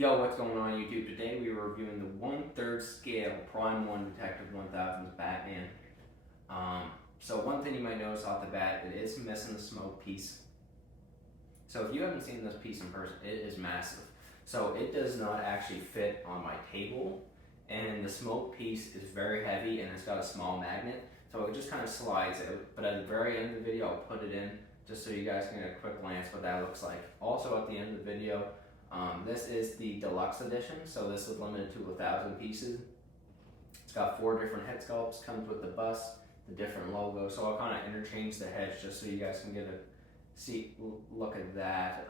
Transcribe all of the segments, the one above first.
Yo, what's going on YouTube? Today we are reviewing the 1/3 scale Prime 1 Detective 1000's Batman. So one thing you might notice off the bat, it is missing the smoke piece. So if you haven't seen this piece in person, it is massive. So it does not actually fit on my table, and the smoke piece is very heavy and it's got a small magnet, so it just kind of slides out. But at the very end of the video, I'll put it in just so you guys can get a quick glance what that looks like. Also at the end of the video, this is the deluxe edition, so this is limited to 1,000 pieces. It's got 4 different head sculpts, comes with the bust, the different logos, so I'll kind of interchange the heads just so you guys can get a look at that.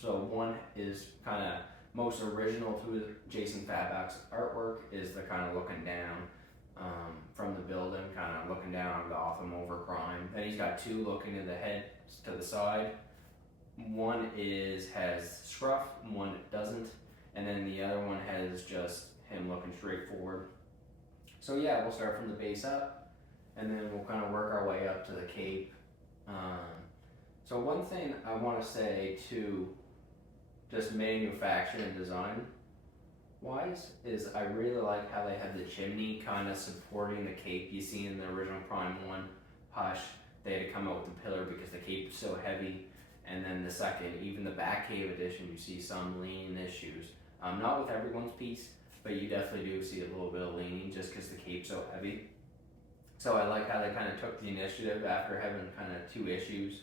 So one is kind of most original to Jason Fabok's artwork, is the kind of looking down from the building, kind of looking down on Gotham over crime. Then he's got 2 looking in the head to the side. One has scruff, one doesn't, and then the other one has just him looking straight forward. So yeah, we'll start from the base up, and then we'll kind of work our way up to the cape. So one thing I want to say to just manufacture and design wise is I really like how they have the chimney kind of supporting the cape. You see in the original Prime 1 Hush, they had to come out with the pillar because the cape is so heavy. And then the second, even the Batcave edition, you see some leaning issues. Not with everyone's piece, but you definitely do see a little bit of leaning just because the cape's so heavy. So I like how they kind of took the initiative after having kind of 2 issues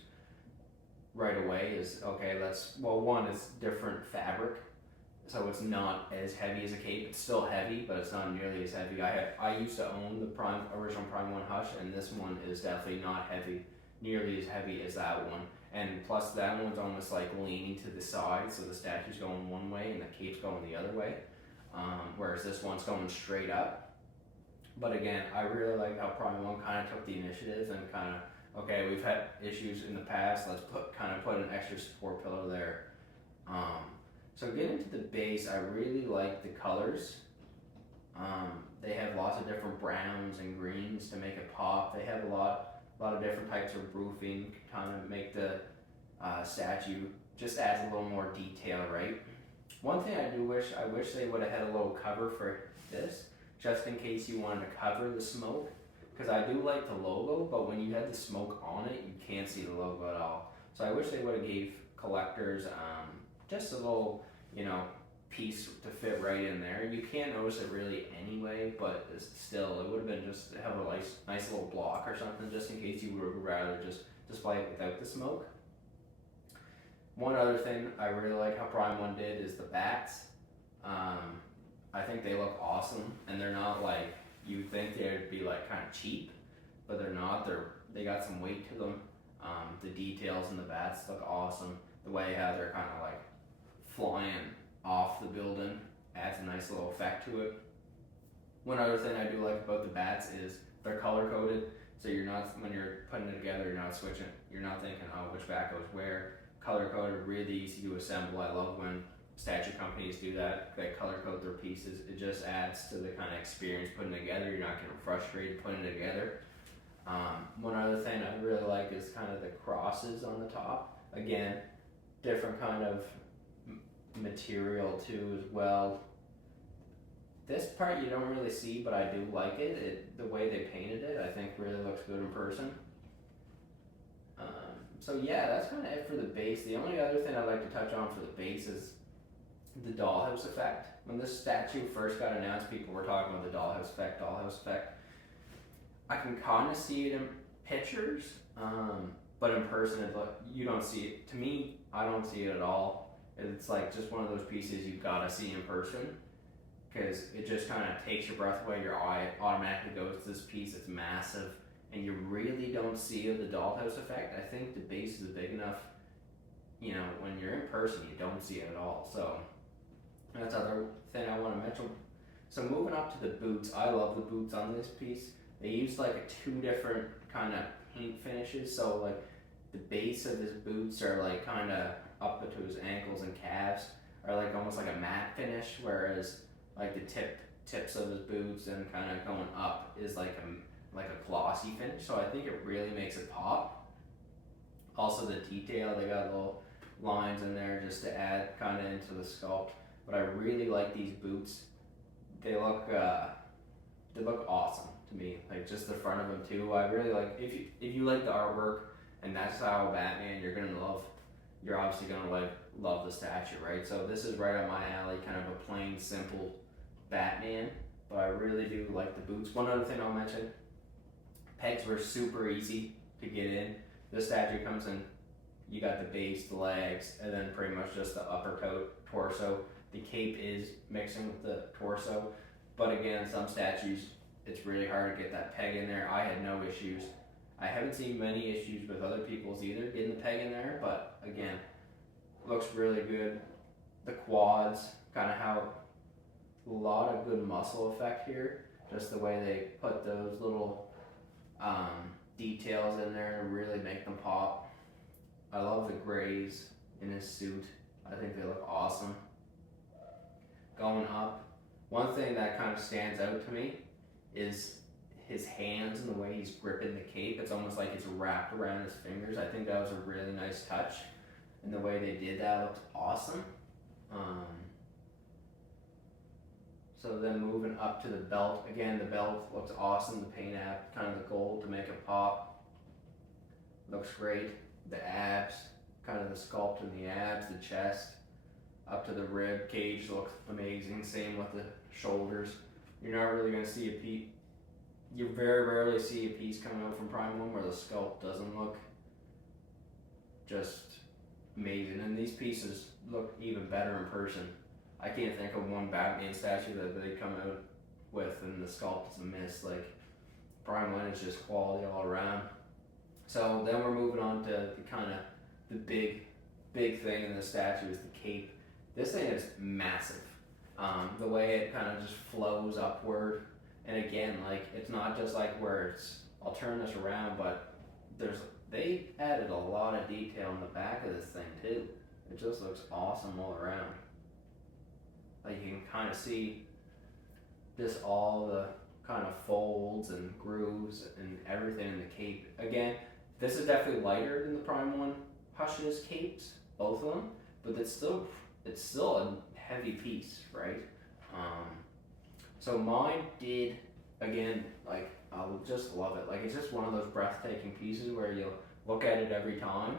right away. Is okay, one is different fabric, so it's not as heavy as a cape. It's still heavy, but it's not nearly as heavy. I used to own the original Prime 1 Hush, and this one is definitely not nearly as heavy as that one. And plus that one's almost like leaning to the side, so the statue's going one way and the cape's going the other way, whereas this one's going straight up. But again, I really like how Prime 1 kind of took the initiative and kind of, okay, we've had issues in the past, let's put an extra support pillar there. So getting to the base, I really like the colors. They have lots of different browns and greens to make it pop. They have a lot of different types of roofing, kind of make the statue just adds a little more detail, right? One thing I wish they would have had a little cover for this, just in case you wanted to cover the smoke, because I do like the logo, but when you had the smoke on it, you can't see the logo at all. So I wish they would have gave collectors just a little, piece to fit right in there. You can't notice it really anyway, but still, it would have been just to have a nice little block or something, just in case you would rather just display it without the smoke. One other thing I really like how Prime 1 did is the bats. I think they look awesome, and they're not like, you'd think they'd be like kind of cheap, but they're not. They got some weight to them. The details in the bats look awesome. The way how they're kind of like flying off the building adds a nice little effect to it. One other thing I do like about the bats is they're color coded, so you're not, when you're putting it together, you're not switching, you're not thinking, oh, which bat goes where. Color coded, really easy to assemble. I love when statue companies do that, they color code their pieces. It just adds to the kind of experience putting it together. You're not getting frustrated putting it together. One other thing I really like is kind of the crosses on the top. Again, different kind of material too as well. This part you don't really see, but I do like it. The way they painted it, I think really looks good in person. So yeah, that's kind of it for the base. The only other thing I'd like to touch on for the base is the dollhouse effect. When this statue first got announced, people were talking about the dollhouse effect. I can kind of see it in pictures, but in person, you don't see it. To me, I don't see it at all. It's like just one of those pieces you gotta see in person, because it just kind of takes your breath away. Your eye automatically goes to this piece. It's massive, and you really don't see the dollhouse effect. I think the base is big enough, when you're in person, you don't see it at all. So that's another thing I want to mention. So moving up to the boots, I love the boots on this piece. They used like 2 different kind of paint finishes. So like the base of his boots are like kind of up to his ankles and calves are like almost like a matte finish, whereas like the tips of his boots and kind of going up is like a glossy finish. So I think it really makes it pop. Also the detail, they got little lines in there just to add kind of into the sculpt. but I really like these boots. They look awesome to me. Like just the front of them too. I really like if you like the artwork and that style of Batman, you're obviously gonna love the statue, right? So this is right up my alley, kind of a plain, simple Batman, but I really do like the boots. One other thing I'll mention, pegs were super easy to get in. The statue comes in, you got the base, the legs, and then pretty much just the upper coat, torso. The cape is mixing with the torso, but again, some statues, it's really hard to get that peg in there. I had no issues. I haven't seen many issues with other people's either getting the peg in there, but again, looks really good. The quads kind of have a lot of good muscle effect here. Just the way they put those little details in there and really make them pop. I love the grays in his suit. I think they look awesome. Going up, one thing that kind of stands out to me is his hands and the way he's gripping the cape. It's almost like it's wrapped around his fingers. I think that was a really nice touch, and the way they did that looked awesome. So then moving up to the belt, again the belt looks awesome. The paint app, kind of the gold to make it pop, looks great. The abs, kind of the sculpt in the abs, the chest, up to the rib cage looks amazing. Same with the shoulders. You're not really going to see a piece. You very rarely see a piece coming out from Prime 1 where the sculpt doesn't look just amazing. And these pieces look even better in person. I can't think of one Batman statue that they come out with and the sculpt is a miss. Like, Prime 1 is just quality all around. So then we're moving on to the kind of the big thing in the statue is the cape. This thing is massive. The way it kind of just flows upward, and again, like it's not just like where it's. I'll turn this around, but they added a lot of detail in the back of this thing too. It just looks awesome all around. Like you can kind of see this all the kind of folds and grooves and everything in the cape. Again, this is definitely lighter than the Prime 1 Hush's capes, both of them, but it's still a heavy piece, right? So mine did, again, like I just love it. Like it's just one of those breathtaking pieces where you'll look at it every time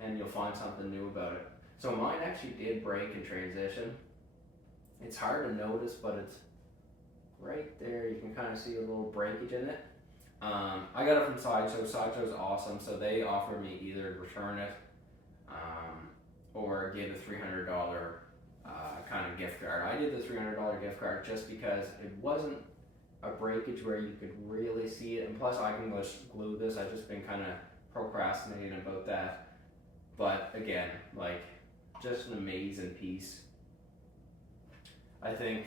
and you'll find something new about it. So mine actually did break in transition. It's hard to notice, but it's right there. You can kind of see a little breakage in it. I got it from Sideshow. Sideshow's awesome, so they offered me either return it or give a $300 kind of gift card. I did the $300 gift card just because it wasn't a breakage where you could really see it, and plus I can just glue this. I've just been kind of procrastinating about that, but again, like just an amazing piece. I think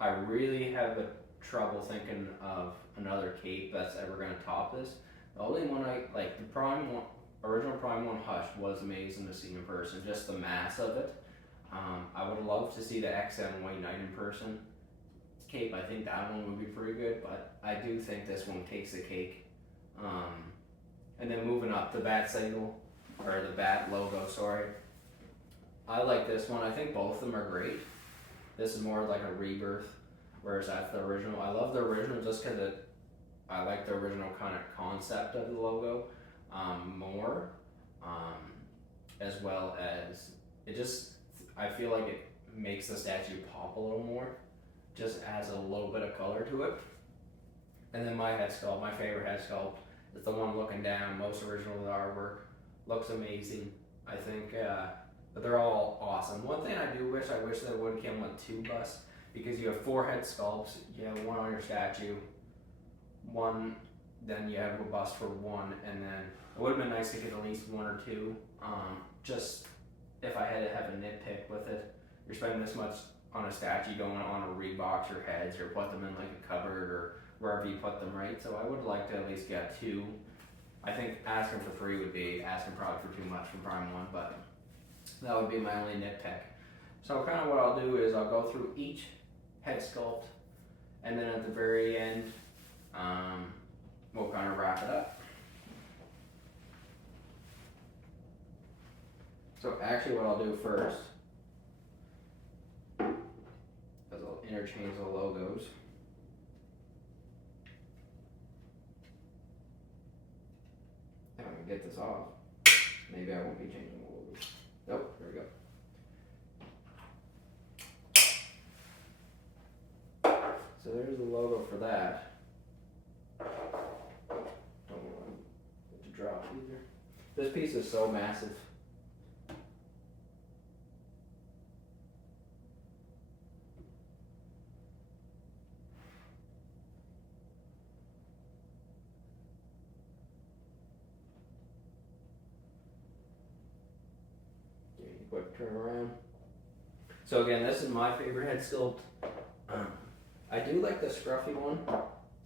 I really have trouble thinking of another cape that's ever going to top this. The only one I like, the Prime 1, original Prime 1 Hush was amazing to see in person, just the mass of it. I would love to see the XM White Knight in person cape. I think that one would be pretty good, but I do think this one takes the cake. And then moving up, the Bat signal, or the Bat logo, sorry. I like this one. I think both of them are great. This is more like a rebirth, whereas that's the original. I love the original just because I like the original kind of concept of the logo more, as well as it just, I feel like it makes the statue pop a little more, just adds a little bit of color to it. And then my head sculpt, my favorite head sculpt, is the one looking down, most original with artwork. Looks amazing, I think, but they're all awesome. One thing I wish they would have came with 2 busts, because you have 4 head sculpts, you have 1 on your statue, 1, then you have a bust for 1, and then it would have been nice to get at least 1 or 2. Just if I had to have a nitpick with it, you're spending this much on a statue, you don't want to rebox your heads or put them in like a cupboard or wherever you put them, right? So I would like to at least get 2. I think asking for 3 would be asking probably for too much from Prime 1, but that would be my only nitpick. So kind of what I'll do is I'll go through each head sculpt, and then at the very end, we'll kind of wrap it up. So actually what I'll do first interchange the logos. If I can get this off, maybe I won't be changing the logos. Nope, there we go. So there's the logo for that. Don't want it to drop either. This piece is so massive. Quick turn around. So again, this is my favorite head sculpt. I do like the scruffy one.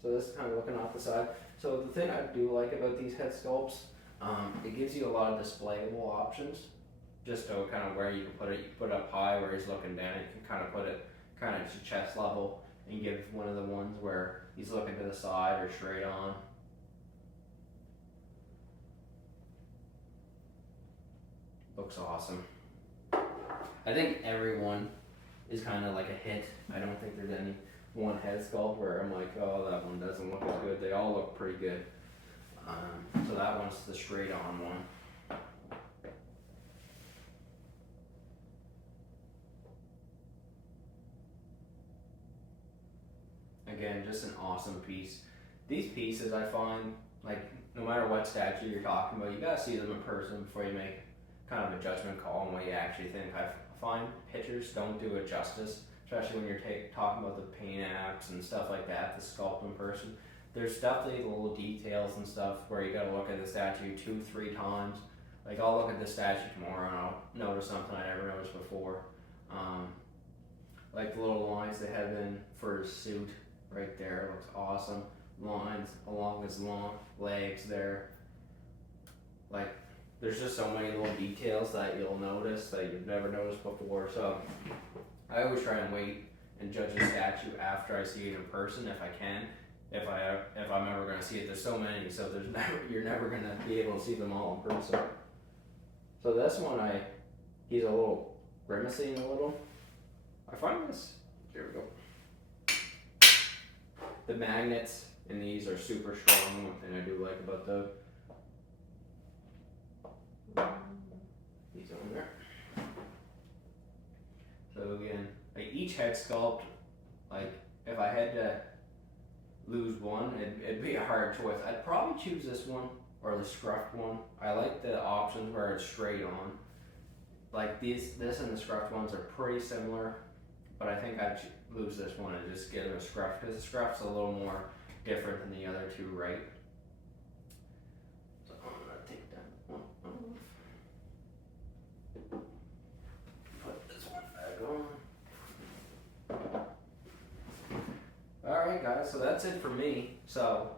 So this is kind of looking off the side. So the thing I do like about these head sculpts, it gives you a lot of displayable options. Just to kind of where you can put it. You can put it up high where he's looking down. You can kind of put it kind of to chest level and give one of the ones where he's looking to the side or straight on. Looks awesome. I think everyone is kind of like a hit. I don't think there's any one head sculpt where I'm like, oh, that one doesn't look as good. They all look pretty good. So that one's the straight on one. Again, just an awesome piece. These pieces I find, like, no matter what statue you're talking about, you gotta see them in person before you make kind of a judgment call on what you actually think. I find pictures don't do it justice, especially when you're talking about the paint apps and stuff like that, the sculpt in person. There's definitely little details and stuff where you gotta look at the statue 2-3 times. Like, I'll look at the statue tomorrow and I'll notice something I never noticed before. Like the little lines they have in for his suit right there, looks awesome. Lines along his long legs there. Like, there's just so many little details that you'll notice that you've never noticed before. So I always try and wait and judge a statue after I see it in person if I can. If I'm ever going to see it, there's so many, so you're never going to be able to see them all in person. So this one, he's a little grimacing a little. I find this, here we go. The magnets in these are super strong. One thing I do like about those. These on there. So again, like each head sculpt, like if I had to lose one, it'd be a hard choice. I'd probably choose this one or the scruffed one. I like the options where it's straight on. Like this and the scruffed ones are pretty similar, but I think I'd lose this one and just get a scruff because the scruff's a little more different than the other two, right? So I'm gonna take that one off. Put this one back on. Alright guys, so that's it for me. So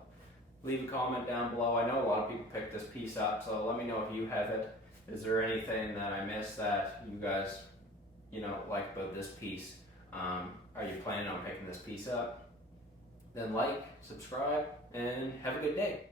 leave a comment down below. I know a lot of people picked this piece up, so let me know if you have it. Is there anything that I missed that you guys, like about this piece? Are you planning on picking this piece up? Then like, subscribe, and have a good day.